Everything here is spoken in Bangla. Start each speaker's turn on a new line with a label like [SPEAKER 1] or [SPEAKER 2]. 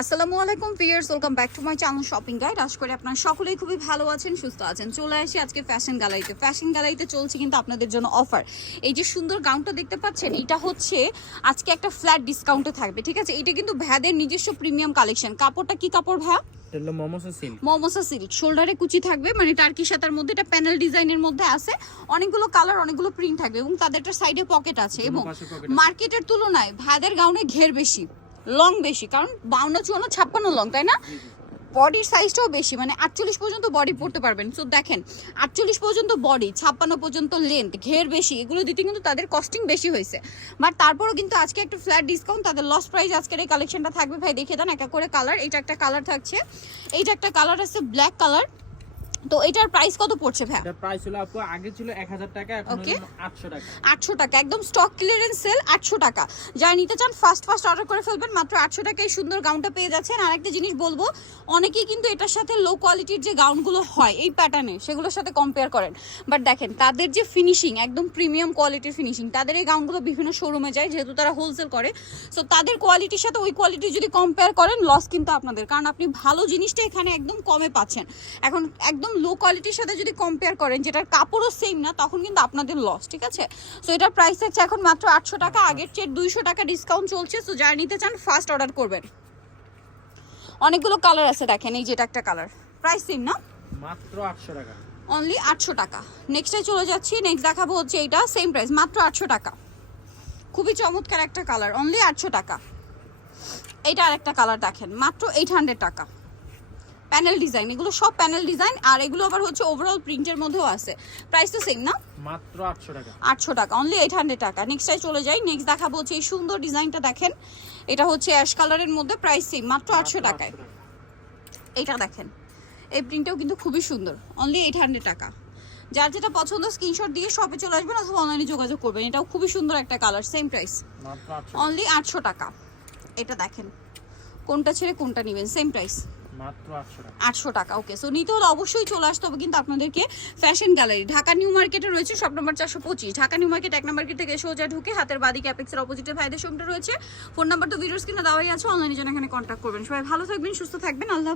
[SPEAKER 1] আসসালামু আলাইকুম viewers welcome back to my channel shopping guide আশা করি আপনারা সকলেই খুবই ভালো আছেন সুস্থ আছেন। চলে আসি আজকে ফ্যাশন গ্যালারিতে ফ্যাশন গ্যালারিতে চলছে কিন্তু আপনাদের জন্য অফার এই যে সুন্দর গাউনটা দেখতে পাচ্ছেন এটা হচ্ছে আজকে একটা ফ্ল্যাট ডিসকাউন্টে থাকবে ঠিক আছে? এটা কিন্তু ভ্যাদের নিজস্ব প্রিমিয়াম কালেকশন কাপড়টা কি কাপড় ভ্যা
[SPEAKER 2] সিল্ক
[SPEAKER 1] মমোসা সিল্ক শোল্ডারে কুচি থাকবে মানে টার্কি সাতার মধ্যে। এটা প্যানেল ডিজাইনের মধ্যে আছে। অনেকগুলো কালার অনেকগুলো প্রিন্ট থাকবে এবং তাদেরটা সাইডে পকেট আছে এবং মার্কেটের তুলনায় গাউনে ঘের বেশি। লং বেশি কারণ বাউন্ন চুয়ান্ন ছাপ্পান্ন লং তাই না? বডির সাইজটাও বেশি মানে আটচল্লিশ পর্যন্ত বডি পড়তে পারবেন। সো দেখেন আটচল্লিশ পর্যন্ত বডি ছাপ্পান্ন পর্যন্ত লেন্থ ঘের বেশি এগুলো দিতে কিন্তু তাদের কস্টিং বেশি হয়েছে। বাট তারপরও কিন্তু আজকে একটা ফ্ল্যাট ডিসকাউন্ট তাদের লস প্রাইস আজকের এই কালেকশনটা থাকবে। ভাই দেখে দেন একটা করে কালার এটা একটা কালার থাকছে। এইটা একটা কালার আছে ব্ল্যাক কালার তো এটার প্রাইস কত পড়ছে ভাই
[SPEAKER 2] এটা প্রাইস হলো আপু আগে ছিল 1000 টাকা এখন
[SPEAKER 1] Okay.
[SPEAKER 2] 800 টাকা।
[SPEAKER 1] আটশো টাকা একদম স্টক ক্লিয়ারেন্স সেল আটশো টাকা। যারা নিতে চান ফার্স্ট ফার্স্ট অর্ডার করে ফেলবেন মাত্র আটশো টাকায় সুন্দর গাউনটা পেয়ে যাচ্ছেন। আর একটা জিনিস বলব অনেকেই কিন্তু এটার সাথে লো কোয়ালিটির যে গাউনগুলো হয় এই প্যাটার্নে সেগুলোর সাথে কম্পেয়ার করেন। বাট দেখেন তাদের যে ফিনিশিং একদম প্রিমিয়াম কোয়ালিটির ফিনিশিং তাদের এই গাউনগুলো বিভিন্ন শোরুমে যায় যেহেতু তারা হোলসেল করে। সো তাদের কোয়ালিটির সাথে ওই কোয়ালিটি যদি কম্পেয়ার করেন লস কিন্তু আপনাদের। কারণ আপনি ভালো জিনিসটা এখানে একদম কমে পাচ্ছেন। এখন একদম লো কোয়ালিটির সাথে যদি কম্পেয়ার করেন যেটার কাপড়ও সেম না তখন কিন্তু আপনাদের লস ঠিক আছে? সো এটার প্রাইস থাকছে এখন মাত্র আটশো টাকা আগের চেয়ে দুইশো টাকা ডিসকাউন্ট চলছে। সো যারা নিতে চান ফার্স্ট অর্ডার করবেন। অনেকগুলো কালার আছে দেখেন এই যেটা একটা কালার প্রাইস সেম না?
[SPEAKER 2] মাত্র 800 টাকা।
[SPEAKER 1] অনলি আটশো টাকা। নেক্সটে চলে যাচ্ছি নেক্সট দেখাবো হচ্ছে এইটা সেম প্রাইস মাত্র আটশো টাকা। খুবই চমৎকার একটা কালার অনলি আটশো টাকা। এইটা আরেকটা কালার দেখেন মাত্র এইট হান্ড্রেড টাকা। প্যানেল ডিজাইন এগুলো সব প্যানেল ডিজাইন আর এগুলো আবার হচ্ছে ওভারঅল প্রিন্টের মধ্যেও আছে। প্রাইস তো সেম না?
[SPEAKER 2] মাত্র 800 টাকা।
[SPEAKER 1] আটশো টাকা অনলি এইট হান্ড্রেড টাকা। নেক্সটটাই চলে যাই নেক্সট দেখাবো হচ্ছে এই সুন্দর ডিজাইনটা দেখেন। এটা হচ্ছে অ্যাশ কালারের মধ্যে প্রাইস সেম মাত্র আটশো
[SPEAKER 2] মাত্র
[SPEAKER 1] টাকায়।
[SPEAKER 2] 800 টাকা।
[SPEAKER 1] এইটা দেখেন এই প্রিন্টটাও কিন্তু খুবই সুন্দর অনলি এইট হান্ড্রেড টাকা। যার যেটা পছন্দ স্ক্রিনশট দিয়ে শপে চলে আসবেন অথবা অনলাইনে যোগাযোগ করবেন। এটাও খুবই সুন্দর একটা কালার সেম প্রাইস
[SPEAKER 2] মাত্র 800
[SPEAKER 1] অনলি আটশো টাকা। এটা দেখেন কোনটা ছেড়ে কোনটা নেবেন সেম প্রাইস
[SPEAKER 2] 800
[SPEAKER 1] আটশো টাকা। ওকে সো নিতে হলে অবশ্যই চলে আসতে হবে, কিন্তু আপনাদেরকে ফ্যাশন গ্যালারি ঢাকা নিউ মার্কেটে রয়েছে সব নম্বর চারশো পঁচিশ। নিউ মার্কেট এক নম্বর থেকে ঢুকে হাতের রয়েছে। ফোন নাম্বার তো ভিডিওস আছে অনলাইনে যেন এখানে কন্ট্যাক্ট করবেন। সবাই ভালো থাকবেন, সুস্থ থাকবেন, আল্লাহ